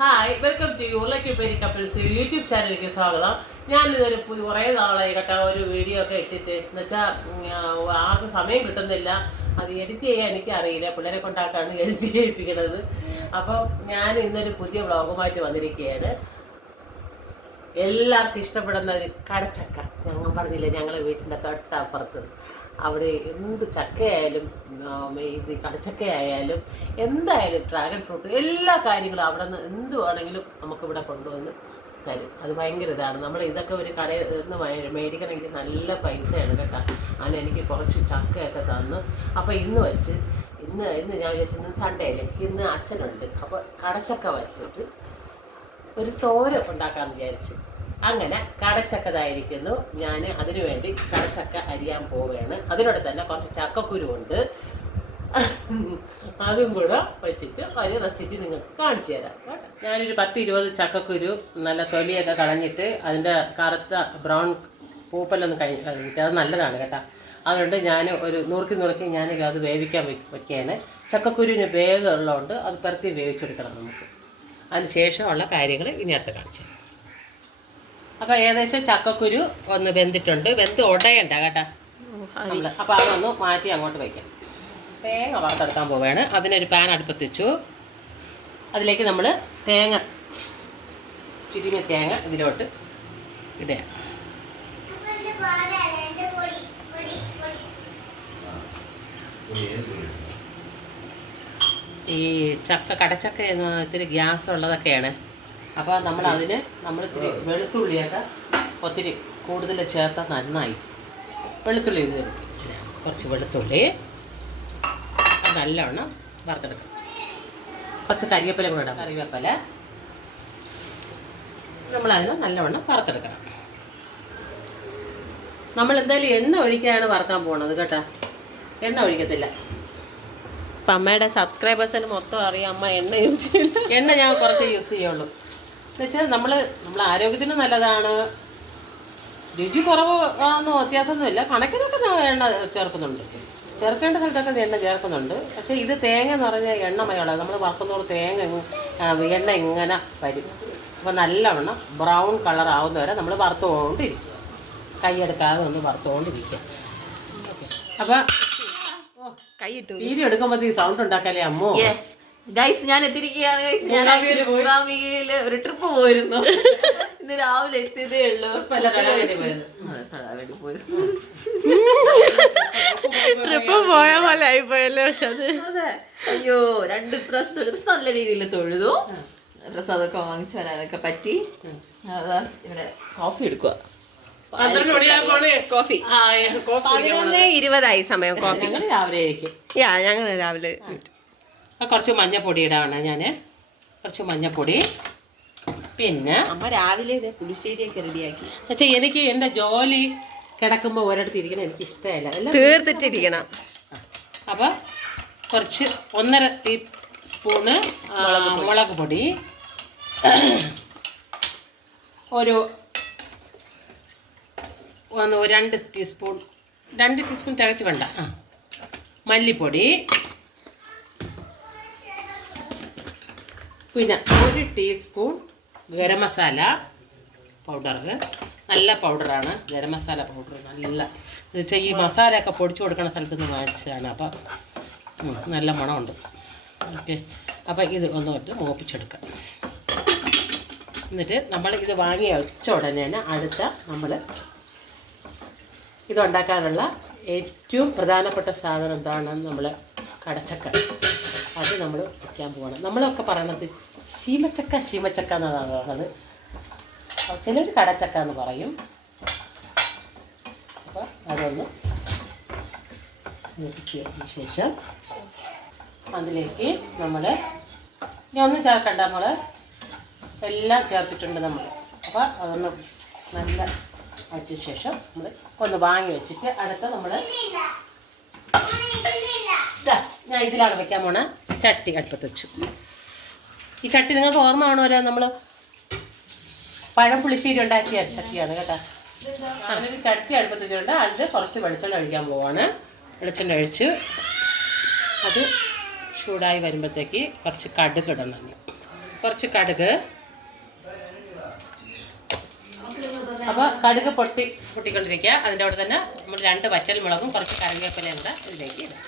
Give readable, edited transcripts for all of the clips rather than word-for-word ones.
Hi, welcome to യൂർലൈക്ക് പേരി couples YouTube ചാനലിലേക്ക് സ്വാഗതം. ഞാനിതൊരു കുറേ നാളായി കേട്ടോ ഒരു വീഡിയോ ഒക്കെ ഇട്ടിട്ട് എന്ന് വെച്ചാൽ ആർക്കും സമയം കിട്ടുന്നില്ല. അത് എഡിറ്റ് ചെയ്യാൻ എനിക്കറിയില്ല, പിള്ളേരെ കൊണ്ടാക്കാണ് എഡിറ്റ് ചെയ്യിപ്പിക്കുന്നത്. അപ്പം ഞാൻ ഇന്നൊരു പുതിയ വ്ളോഗുമായിട്ട് വന്നിരിക്കുകയാണ്. എല്ലാവർക്കും ഇഷ്ടപ്പെടുന്ന ഒരു കടച്ചക്ക. ഞങ്ങൾ പറഞ്ഞില്ലേ, ഞങ്ങളെ വീട്ടിൻ്റെ തൊട്ടപ്പുറത്ത് അവിടെ എന്ത് ചക്കയായാലും ഇത് കടച്ചക്കയായാലും എന്തായാലും ഡ്രാഗൺ ഫ്രൂട്ട് എല്ലാ കാര്യങ്ങളും അവിടെ നിന്ന് എന്തുവാണെങ്കിലും നമുക്കിവിടെ കൊണ്ടുവന്ന് തരും. അത് ഭയങ്കര ഇതാണ്. നമ്മൾ ഇതൊക്കെ ഒരു കടയിൽ നിന്ന് മേടിക്കണമെങ്കിൽ നല്ല പൈസയാണ് കേട്ടോ. അങ്ങനെ എനിക്ക് കുറച്ച് ചക്കയൊക്കെ തന്നു. അപ്പോൾ ഇന്ന് ഞാൻ വിചാരിച്ചത് സൺഡേ അല്ലേ, ഇന്ന് അച്ഛനുണ്ട്. അപ്പോൾ കടച്ചക്ക വച്ചിട്ട് ഒരു തോര ഉണ്ടാക്കാമെന്ന് വിചാരിച്ച് അങ്ങനെ കടച്ചക്കതായിരിക്കുന്നു. ഞാൻ അതിനു വേണ്ടി കടച്ചക്ക അരിയാൻ പോവുകയാണ്. അതിനോട് തന്നെ കുറച്ച് ചക്കക്കുരുവുണ്ട്, അതും കൂടെ വെച്ചിട്ട് ഒരു റെസിപ്പി നിങ്ങൾക്ക് കാണിച്ചു തരാം കേട്ടോ. ഞാനൊരു 10-20 ചക്കക്കുരു നല്ല തൊലിയൊക്കെ കളഞ്ഞിട്ട് അതിൻ്റെ കറുത്ത ബ്രൗൺ പൂപ്പലൊന്നും കഴിഞ്ഞിട്ട് അത് നല്ലതാണ് കേട്ടോ. അതുകൊണ്ട് ഞാൻ ഒരു നുറുക്കി ഞാൻ അത് വേവിക്കാൻ വയ്ക്കുകയാണ്. ചക്കക്കുരുവിന് വേഗം ഉള്ളതുകൊണ്ട് അത് പെരത്തി വേവിച്ചെടുക്കണം നമുക്ക്. അതിന് ശേഷമുള്ള കാര്യങ്ങൾ ഇനി അടുത്ത് കാണിച്ചു തരാം. അപ്പോൾ ഏകദേശം ചക്കക്കുരു ഒന്ന് വെന്തിട്ടുണ്ട്. വെന്ത് ഉടയണ്ട കേട്ടോ നമ്മൾ. അപ്പോൾ അതൊന്ന് മാറ്റി അങ്ങോട്ട് വയ്ക്കാം. തേങ്ങ വറുത്തെടുക്കാൻ പോവുകയാണ്. അതിനൊരു പാൻ അടുപ്പത്ത് വെച്ചു. അതിലേക്ക് നമ്മൾ ചിരിഞ്ഞ തേങ്ങ ഇതിലോട്ട് ഇടുക. ഈ കടച്ചക്ക ഇത്തിരി ഗ്യാസ് ഉള്ളതൊക്കെയാണ്. അപ്പോൾ നമ്മളിത്തിരി വെളുത്തുള്ളിയൊക്കെ ഒത്തിരി കൂടുതൽ ചേർത്താൽ നന്നായി. വെളുത്തുള്ളി കുറച്ച് വെളുത്തുള്ളി നല്ലവണ്ണം വറുത്തെടുക്കാം. കുറച്ച് കരിവേപ്പില കൂടെ ഇടാം. കറിവേപ്പില നമ്മളതിന് നല്ലവണ്ണം വറുത്തെടുക്കണം. നമ്മൾ എന്തായാലും എണ്ണ ഒഴിക്കാനാണ് വറുക്കാൻ പോകുന്നത് കേട്ടോ. എണ്ണ ഒഴിക്കത്തില്ല. അപ്പം അമ്മയുടെ സബ്സ്ക്രൈബേഴ്സിന് മൊത്തം അറിയാം അമ്മ എണ്ണ യൂസ് ചെയ്യില്ല. എണ്ണ ഞാൻ കുറച്ച് യൂസ് ചെയ്യുള്ളൂ. എന്നുവെച്ചാൽ നമ്മൾ ആരോഗ്യത്തിന് നല്ലതാണ്. രുചി കുറവാണെന്നോ വ്യത്യാസമൊന്നുമില്ല. കണക്കിനൊക്കെ എണ്ണ ചേർക്കേണ്ട സ്ഥലത്തൊക്കെ എണ്ണ ചേർക്കുന്നുണ്ട്. പക്ഷേ ഇത് തേങ്ങ എന്ന് പറഞ്ഞാൽ എണ്ണമയുള്ളത്. നമ്മൾ വറുക്കുന്നതോട് എണ്ണ ഇങ്ങനെ വരും. അപ്പോൾ നല്ലവണ്ണം ബ്രൗൺ കളർ ആവുന്നവരെ നമ്മൾ വറുത്തുകൊണ്ടിരിക്കും. കൈയെടുക്കാതെ ഒന്ന് വറുത്തുകൊണ്ടിരിക്കുക. അപ്പോൾ കൈയിട്ടു വീഡിയോ എടുക്കുമ്പോഴത്തേക്ക് സൗണ്ട് ഉണ്ടാക്കാല്ലേ അമ്മോ. ഗൈസ്, ഞാൻ എത്തിയിരിക്കുകയാണ്. ഞാൻ മൂകാംബികയില് ഒരു ട്രിപ്പ് പോയിരുന്നു. ഇന്ന് രാവിലെ എത്തിയതേ ഉള്ളൂ. ട്രിപ്പ് പോയ പോലെ ആയിപ്പോയല്ലേ. പക്ഷെ അത് അതെ, അയ്യോ 2 പ്രാവശ്യം തൊഴുതു. പക്ഷെ നല്ല രീതിയിൽ തൊഴുതു. ഡ്രസ്സ് അതൊക്കെ വാങ്ങിച്ചു വരാനൊക്കെ പറ്റി. അതാ ഇവിടെ കോഫി എടുക്കുക. 11:20 സമയം. കോഫി രാവിലെ ആയിരിക്കും. ഞങ്ങൾ രാവിലെ. കുറച്ച് മഞ്ഞപ്പൊടി ഇടാണ് ഞാൻ. കുറച്ച് മഞ്ഞപ്പൊടി. പിന്നെ അമ്മ രാവിലെ പുളിശ്ശേരിയൊക്കെ റെഡിയാക്കി. പക്ഷേ എനിക്ക് എൻ്റെ ജോലി കിടക്കുമ്പോൾ ഒരിടത്ത് ഇരിക്കണം എനിക്ക് ഇഷ്ടമല്ല. എല്ലാം തീർത്തിട്ടിരിക്കണം. അപ്പോൾ കുറച്ച് 1.5 ടീസ്പൂണ് മുളക് പൊടി, ഒരു 2 ടീസ്പൂൺ തികച്ച് വേണ്ട മല്ലിപ്പൊടി, പിന്നെ 1 ടീസ്പൂൺ ഗരം മസാല പൗഡർ. നല്ല പൗഡറാണ് ഗരം മസാല പൗഡർ. നല്ല എന്ന് വെച്ചാൽ ഈ മസാലയൊക്കെ പൊടിച്ചു കൊടുക്കുന്ന സ്ഥലത്ത് നിന്ന് മേടിച്ചതാണ്. അപ്പം നല്ല മണമുണ്ട്. ഓക്കെ, അപ്പോൾ ഇത് ഒന്നിട്ട് മൂപ്പിച്ചെടുക്കാം. എന്നിട്ട് നമ്മൾ ഇത് വാങ്ങി വെച്ച ഉടനെ തന്നെ അടുത്ത നമ്മൾ ഇതുണ്ടാക്കാനുള്ള ഏറ്റവും പ്രധാനപ്പെട്ട സാധനം എന്താണെന്ന് നമ്മൾ കടച്ചക്ക. അത് നമ്മൾ വയ്ക്കാൻ പോകണം. നമ്മളൊക്കെ പറയണത് ശീമച്ചക്ക എന്നതാണ് പറയുന്നത്. ചിലർ കടച്ചക്ക എന്ന് പറയും. അപ്പോൾ അതൊന്ന് നോക്കിച്ചതിന് ശേഷം അതിലേക്ക് നമ്മൾ ഇനി ഒന്നും ചേർക്കണ്ട. നമ്മൾ എല്ലാം ചേർത്തിട്ടുണ്ട് നമ്മൾ. അപ്പോൾ അതൊന്ന് നല്ല ആറ്റിയ ശേഷം നമ്മൾ ഒന്ന് വാങ്ങി വെച്ചിട്ട് അടുത്ത നമ്മൾ ഞാൻ ഇതിലാണ് വെക്കാൻ പോണ ചട്ടി അടുപ്പത്ത് വെച്ചു. ഈ ചട്ടി നിങ്ങൾക്ക് ഓർമ്മ ആണോ? നമ്മൾ പഴം പുളിശ്ശേരി ഉണ്ടാക്കിയ ചട്ടിയാണ് കേട്ടോ. അതിനൊരു ചട്ടി അടുപ്പത്ത് വെച്ചിട്ടുണ്ട്. അതിൽ കുറച്ച് വെളിച്ചെണ്ണ ഒഴിക്കാൻ പോവാണ്. വെളിച്ചെണ്ണ ഒഴിച്ച് അത് ചൂടായി വരുമ്പോഴത്തേക്ക് കുറച്ച് കടുക് ഇടണം. കടുക്. അപ്പോൾ കടുക് പൊട്ടിക്കൊണ്ടിരിക്കുക. അതിൻ്റെ അവിടെ തന്നെ നമ്മൾ 2 വറ്റൽമുളകും കുറച്ച് കറിവേപ്പിലയും കൂടെ ഇതിലേക്ക് ഇടാം.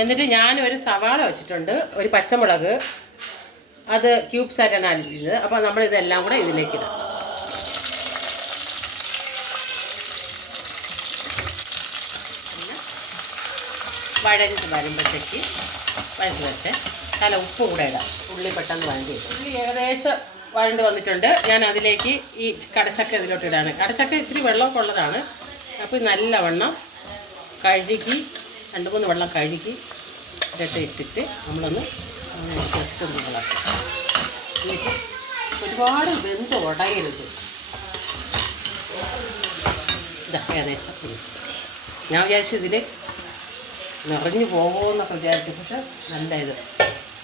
എന്നിട്ട് ഞാനൊരു സവാള വെച്ചിട്ടുണ്ട്, ഒരു പച്ചമുളക്, അത് ക്യൂബ്സ് ആയിട്ടാണ് അരിഞ്ഞത്. അപ്പോൾ നമ്മളിതെല്ലാം കൂടെ ഇതിലേക്ക് ഇടാം. വഴഞ്ഞ് വരുമ്പോഴത്തേക്ക് വരട്ടെ. നല്ല ഉപ്പ് കൂടെ ഇടാം. ഉള്ളി പെട്ടെന്ന് വഴണ്ടി ഇടും. ഉള്ളി ഏകദേശം വഴണ്ട് വന്നിട്ടുണ്ട്. ഞാൻ അതിലേക്ക് ഈ കടച്ചക്ക ഇതിലോട്ട് ഇടാണ്. കടച്ചക്ക ഇത്തിരി വെള്ളമൊക്കെ ഉള്ളതാണ്. അപ്പോൾ നല്ലവണ്ണം കഴുകി 2-3 വെള്ളം കഴുകി ഇതൊക്കെ ഇട്ടിട്ട് നമ്മളൊന്ന് ജസ്റ്റ് ഒന്ന് ഇളക്കാം. എന്നിട്ട് ഒരുപാട് വെന്ത് ഉടയരുത്. ഇതൊക്കെ ഏകദേശം ഞാൻ വിചാരിച്ചു ഇതിൽ നിറഞ്ഞു പോകുമെന്നൊക്കെ വിചാരിച്ചിട്ട് നല്ല ഇത്.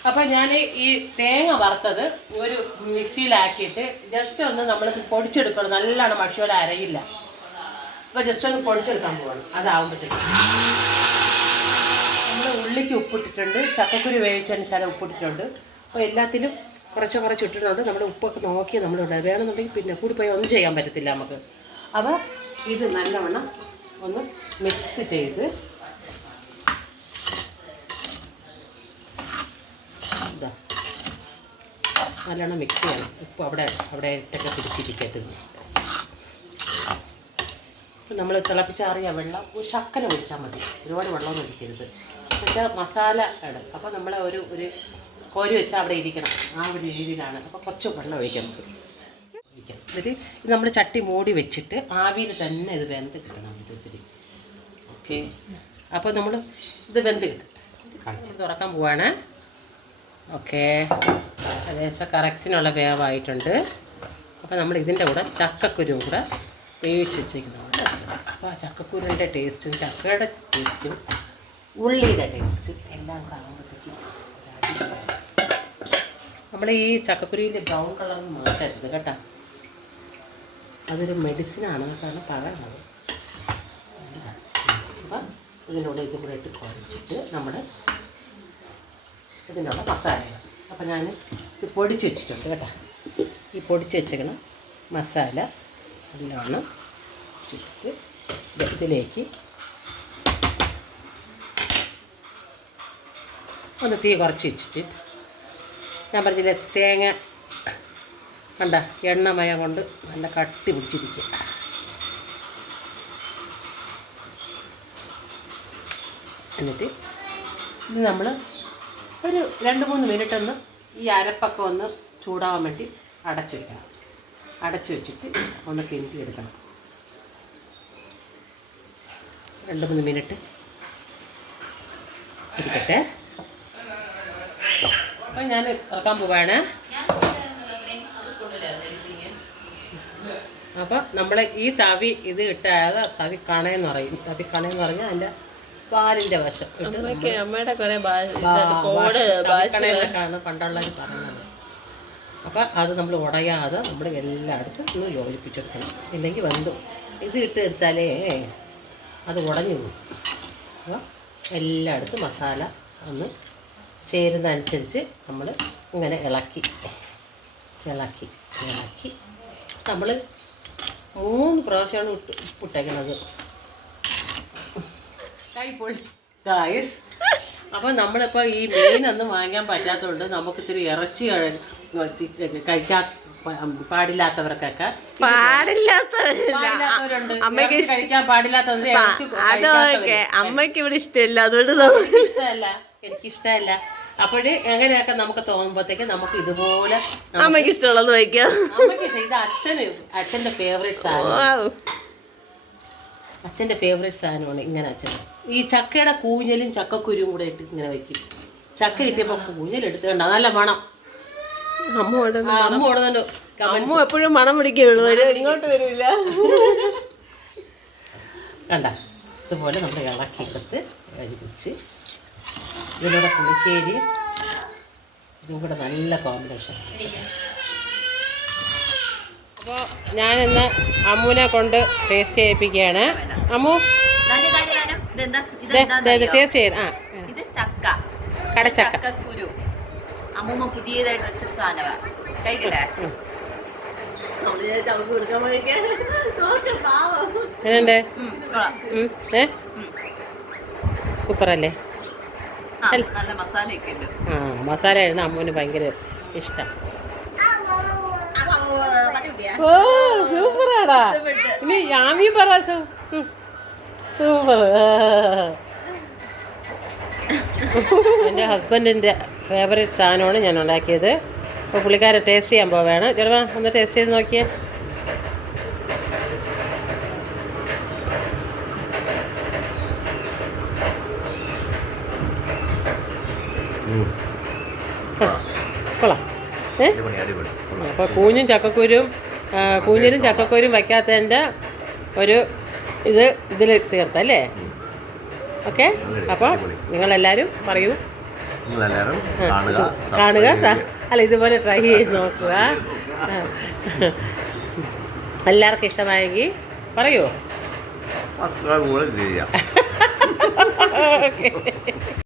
അപ്പോൾ ഞാൻ ഈ തേങ്ങ വറുത്തത് ഒരു മിക്സിയിലാക്കിയിട്ട് ജസ്റ്റ് ഒന്ന് നമ്മൾ പൊടിച്ചെടുക്കണം. നല്ലോണം മഷിയോടെ അരയില്ല. അപ്പോൾ ജസ്റ്റ് ഒന്ന് പൊടിച്ചെടുക്കാൻ പോകണം. അതാവുമ്പോഴത്തേക്ക് നമ്മൾ ഉള്ളിക്ക് ഉപ്പിട്ടിട്ടുണ്ട്, ചക്കക്കുരു വേവിച്ചതിന് ശേഷം ഉപ്പിട്ടിട്ടുണ്ട്. അപ്പോൾ എല്ലാത്തിലും കുറച്ച് ഇട്ടിട്ടുണ്ട്. നമ്മൾ ഉപ്പൊക്കെ നോക്കി നമ്മളിവിടെ വേണമെന്നുണ്ടെങ്കിൽ പിന്നെ കൂടിപ്പോയി ഒന്നും ചെയ്യാൻ പറ്റത്തില്ല നമുക്ക്. അപ്പോൾ ഇത് നല്ലവണ്ണം ഒന്ന് മിക്സ് ചെയ്ത് നല്ലോണം മിക്സ് ചെയ്യണം. ഉപ്പ് അവിടെ ഇട്ടൊക്കെ പിടിച്ചിരിക്കരുത്. നമ്മൾ തിളപ്പിച്ചാറിയ വെള്ളം ഒരു ശക്കല ഒഴിച്ചാൽ മതി. ഒരുപാട് വെള്ളമൊന്നും ഒഴിക്കരുത്. പക്ഷേ മസാല ഇടും. അപ്പോൾ നമ്മൾ ഒരു കോരി വെച്ചാൽ അവിടെ ഇരിക്കണം. ആ ഒരു രീതിയിലാണ്. അപ്പോൾ കുറച്ച് വെള്ളം ഒഴിക്കാം നമുക്ക്. എന്നിട്ട് ഇത് നമ്മൾ ചട്ടി മൂടി വെച്ചിട്ട് ആവിയിൽ തന്നെ ഇത് വെന്ത് കിട്ടണം. ഒത്തിരി ഓക്കെ. അപ്പോൾ നമ്മൾ ഇത് വെന്ത് കിട്ടും. കഴിച്ച് തുറക്കാൻ പോവാണ്. ഓക്കെ, ഏകദേശം കറക്റ്റിനുള്ള വേവായിട്ടുണ്ട്. അപ്പോൾ നമ്മൾ ഇതിൻ്റെ കൂടെ ചക്കക്കുരു കൂടെ വേവിച്ച് വെച്ചിരിക്കുന്നതാണ്. അപ്പോൾ ആ ചക്കക്കുരുവിൻ്റെ ടേസ്റ്റും ചക്കയുടെ ടേസ്റ്റും ഉള്ളിയുടെ ടേസ്റ്റും എല്ലാം കൂടെ ആകുമ്പോഴത്തേക്കും നമ്മൾ ഈ ചക്കക്കുരുവിൻ്റെ ബ്രൗൺ കളറിന് മാറ്റരുത് കേട്ടോ. അതൊരു മെഡിസിനാണ്, കാരണം പറയുന്നത്. അപ്പം ഇതിനോട് ഇതും കൂടെ ഇട്ട് കുഴച്ചിട്ട് നമ്മൾ ഇതിനുള്ള മസാല. അപ്പോൾ ഞാൻ ഇത് പൊടിച്ച് വെച്ചിട്ടുണ്ട് കേട്ടോ. ഈ പൊടിച്ച് വെച്ചേക്കണം മസാല നല്ലോണം ഇട്ടിട്ട് ഇതിലേക്ക് ഒന്ന് തീ കുറച്ച് വെച്ചിട്ട് ഞാൻ പറഞ്ഞില്ലേ തേങ്ങ കണ്ട എണ്ണമയം കൊണ്ട് നല്ല കട്ടി പിടിച്ചിരിക്കുക. എന്നിട്ട് ഇത് നമ്മൾ ഒരു 2-3 മിനിറ്റ് ഒന്ന് ഈ അരപ്പൊക്കെ ഒന്ന് ചൂടാവാൻ വേണ്ടി അടച്ചു വയ്ക്കണം. അടച്ചു വെച്ചിട്ട് ഒന്ന് കിണ്ടി എടുക്കണം. 2-3 മിനിറ്റ് ഇരിക്കട്ടെ. അപ്പം ഞാൻ ഇറക്കാൻ പോവാണ്. അപ്പം നമ്മൾ ഈ തവി ഇത് ഇട്ടാൽ തവി കണയെന്ന് പറയും. തവി കണയെന്ന് പറഞ്ഞാൽ അതിൻ്റെ പാലിൻ്റെ വശം അമ്മയുടെ കുറേ കണയൊക്കെയാണ് പണ്ടുള്ളവർ പറയുന്നത്. അപ്പം അത് നമ്മൾ ഉടയാതെ നമ്മൾ എല്ലായിടത്തും ഒന്ന് യോജിപ്പിച്ചെടുക്കണം. ഇല്ലെങ്കിൽ വെന്തു ഇത് എടുത്താലേ അത് ഉടഞ്ഞു പോകും. അപ്പോൾ എല്ലായിടത്തും മസാല ഒന്ന് ചേരുന്നതനുസരിച്ച് നമ്മൾ ഇങ്ങനെ ഇളക്കി നമ്മൾ 3 പ്രാവശ്യമാണ് ഉപ്പിട്ടേക്കുന്നത്. ഗായ്സ്, അപ്പോൾ നമ്മളിപ്പോൾ ഈ മീനൊന്നും വാങ്ങാൻ പറ്റാത്തതുകൊണ്ട് നമുക്ക് ഇത്തിരി ഇറച്ചി കഴിക്കാൻ പാടില്ലാത്തവർക്കൊക്കെ പാടില്ലാത്തവരുണ്ട്. കഴിക്കാൻ പാടില്ലാത്തത് അമ്മയ്ക്ക് ഇവിടെ ഇഷ്ടമില്ല, അതുകൊണ്ട് എനിക്കിഷ്ടമല്ല. അപ്പോൾ എങ്ങനെയൊക്കെ നമുക്ക് തോന്നുമ്പോഴത്തേക്ക് നമുക്ക് ഇതുപോലെ അമ്മയ്ക്ക് ഇഷ്ടമുള്ളത് വയ്ക്കാം. അമ്മയ്ക്ക് ഇത് അച്ഛൻ്റെ ഫേവറേറ്റ് സാധനം. അച്ഛൻ്റെ ഫേവറേറ്റ് സാധനമാണ് ഇങ്ങനെ അച്ഛൻ ഈ ചക്കയുടെ കൂഞ്ഞലും ചക്കക്കുരുവും കൂടെ ഇട്ട് ഇങ്ങനെ വയ്ക്കും. ചക്ക കിട്ടിയപ്പോൾ കൂഞ്ഞലെടുത്തുകൊണ്ട് നല്ല മണം. അമ്മ എപ്പോഴും മണം പിടിക്കുള്ളൂ, ഇങ്ങോട്ട് വരില്ല. കണ്ട ഇതുപോലെ നമ്മൾ ഇളക്കിയെടുത്ത് യോജിപ്പിച്ച് ഇതിലൂടെ പുളിശ്ശേരി ഇതും കൂടെ നല്ല കോമ്പിനേഷൻ. അപ്പോൾ ഞാനിന്ന് അമ്മുവിനെ കൊണ്ട് ടേസ്റ്റ് ചെയ്യിപ്പിക്കുകയാണ്. അമ്മു ഇതെന്താ ടേസ്റ്റ് ചെയ്ത് ഇത് ചക്ക, കടച്ചക്ക. ചക്കക്കുരു. അമ്മൂമ്മ പുതിയതായിട്ട് വെച്ചൊരു സാധനമാണ്. കഴിക്കട്ടെ? എങ്ങനെയുണ്ട്? സൂപ്പറല്ലേ? നല്ല മസാലയൊക്കെ ഉണ്ട്. മസാലയായിരുന്നു അമ്മൂന് ഭയങ്കര ഇഷ്ടം. ഓ സൂപ്പറാടാ. ഇനി യാമി പറ. സൂപ്പർ. എൻ്റെ ഹസ്ബൻഡിൻ്റെ ഫേവറേറ്റ് സാധനമാണ് ഞാൻ ഉണ്ടാക്കിയത്. അപ്പോൾ പുള്ളിക്കാരെ ടേസ്റ്റ് ചെയ്യാൻ പോവുകയാണ്. ചിലവാ ഒന്ന് ടേസ്റ്റ് ചെയ്ത് നോക്കിയേ. കൊള്ളാം. അപ്പോൾ കൂഞ്ഞും ചക്കക്കുരും വയ്ക്കാത്തതിൻ്റെ ഒരു ഇതിൽ തീർത്തല്ലേ? ഓക്കെ. അപ്പോൾ നിങ്ങളെല്ലാവരും പറയൂ, കാണുക. അല്ല, ഇതുപോലെ ട്രൈ ചെയ്ത് നോക്കുക. എല്ലാവർക്കും ഇഷ്ടമായെങ്കിൽ പറയൂ. ഓക്കെ.